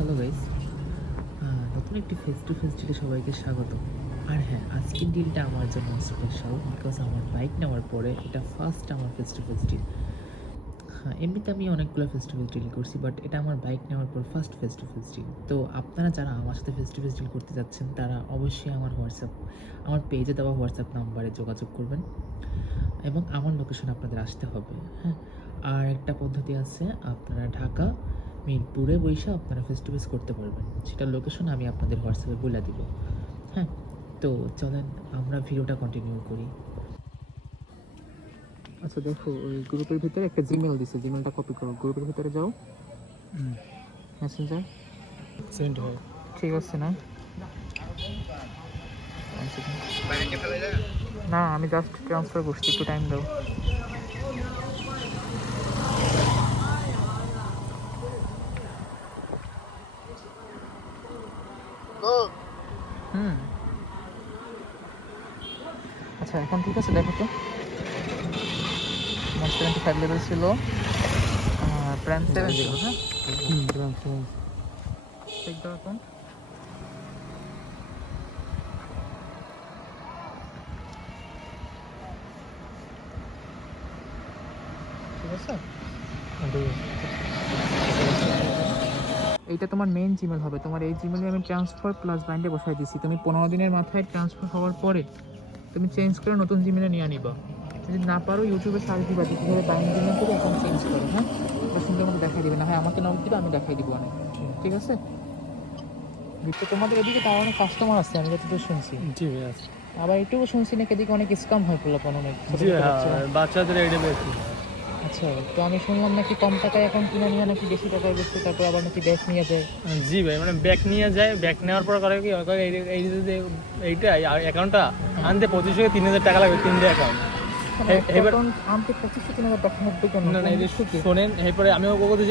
Hello guys, নতুন একটি face to face delay সবাইকে স্বাগত। আর হ্যাঁ, আজকের ডিলটা আমার জন্য স্পেশাল বিকজ আমার বাইক নেওয়ার পরে এটা ফার্স্ট আমার ফেস টু ফেস ডিল। হ্যাঁ, এমনিতে আমি অনেকগুলো ফেস টু ফেস ডিল করছি, বাট এটা আমার বাইক নেওয়ার পর first face to face deal. তো আপনারা যারা আমার সাথে ফেস টু ফেস ডিল করতে যাচ্ছেন তারা অবশ্যই আমার পেজে দেওয়া হোয়াটসঅ্যাপ নাম্বারে যোগাযোগ করবেন এবং আমার লোকেশন আপনাদের আসতে হবে। হ্যাঁ, আর একটা পদ্ধতি আছে, আপনারা ঢাকা মিরপুরে বইসা আপনারা ফেস টু ফেস করতে পারবেন, সেটার লোকেশন আমি আপনাদের হোয়াটসঅ্যাপে বলে দিব। হ্যাঁ, তো চলেন আমরা ভিডিওটা কন্টিনিউ করি। আচ্ছা দেখো, ওই গ্রুপের ভিতরে একটা জিমেল দিছে, জিমেলটা কপি করো, গ্রুপের ভিতরে যাও, মেসেঞ্জার সেন্ড হয়। ঠিক আছে না? না, আমি জাস্ট ট্রান্সফার করছি, একটু টাইম দাও। হুম, আচ্ছা এখন ঠিক আছে, দেখো তো। 175 লেভেল ছিল, প্রাইম 7 ছিল। হ্যাঁ, চেক দাও এখন। ঠিক আছে, এইটা তোমার মেইন জিমেল হবে। তোমার এই জিমেলে আমি ট্রান্সফার প্লাস বাইন্ডে বসাই দিচ্ছি। তুমি 15 দিনের মাথায় ট্রান্সফার হওয়ার পরে তুমি চেঞ্জ করে নতুন জিমেলে নিয়ে নিবা। যদি না পারো ইউটিউবে সার্চ দিবা যে কীভাবে বাইন্ড জিমেল করে এখন চেঞ্জ করো। হ্যাঁ, বা সুন্দর মতো দেখাই দিবে, না হয় আমাকে নক দিবে, আমি দেখাই দিব অনেক। ঠিক আছে, তো তোমাদের এদিকে তার অনেক কাস্টমার আছে, আমি যতদূর শুনছি। জি ভাই, আবার এটুকু শুনছি নাকি এদিকে অনেক স্ক্যাম হয় পোলাপান অনেক ছোট জি ছোট হ্যাঁ, বাচ্চারা। বাচ্চাদের এটা বেশি। আচ্ছা, তো আমি শুনলাম নাকি কম টাকায় এখন কিনে নিয়ে নাকি বেশি টাকায় বেচছে, তারপর আবার নাকি ব্যাগ নিয়ে যায়। জি ভাই, মানে ব্যাক নিয়ে যায়, ব্যাক নেওয়ার পর করে কি করে, এইটা অ্যাকাউন্টটা আনতে 2500 থেকে 3000 টাকা লাগবে, 3টে অ্যাকাউন্ট। এবার আনতে 2500 টাকা কেন? না না, এই যে শোনেন, এরপরে আমি ওকে বলতে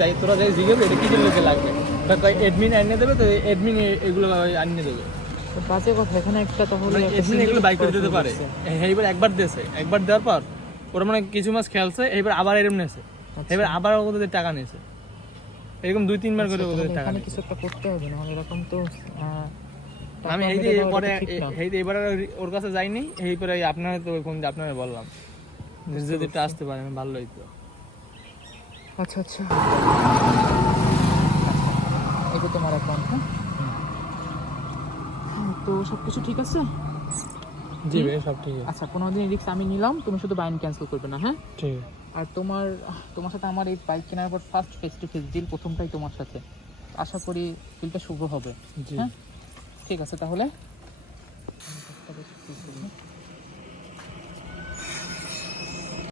যাই, তোরা যাই জিজ্ঞেস এটা কিসের লোকে লাগবে, অ্যাডমিন আনিয়ে দেবে, তো অ্যাডমিন এগুলো আনিয়ে দেবে। তো বাজে কথা, এখানে একটা তাহলে অ্যাডমিন এগুলো বাই করে দিতে পারে। এইবার একবার দিয়েছে, একবার দেওয়ার পর ওরা মানে কিছু মাস খেলছে, এবার আবার এরম নিয়েছে, এবার আবার ওদের টাকা নিয়েছে, এরকম 2-3 বার করে ওদের টাকা এখানে নিয়েছে। কিছু একটা করতে হবে, না হলে এরকম তো আমি এই যে পরে এবার ওর কাছে যাইনি, এই পরে আপনার তো ফোন দিয়ে আপনাকে বললাম যদি একটু আসতে পারেন ভালো হইতো। আচ্ছা আচ্ছা, এই তো তোমার অ্যাকাউন্ট। হ্যাঁ, তো সব কিছু ঠিক আছে? জি ভাই, সব ঠিক আছে। আচ্ছা, 15 দিন রিস্ক আমি নিলাম, তুমি শুধু বাইন ক্যান্সেল করবে না। হ্যাঁ, ঠিক আছে। আর তোমার সাথে আমার এই বাইক কেনার পর first face to face deal, প্রথমটাই তোমার সাথে। আশা করি ডিলটা শুভ হবে। জি হ্যাঁ, ঠিক আছে তাহলে।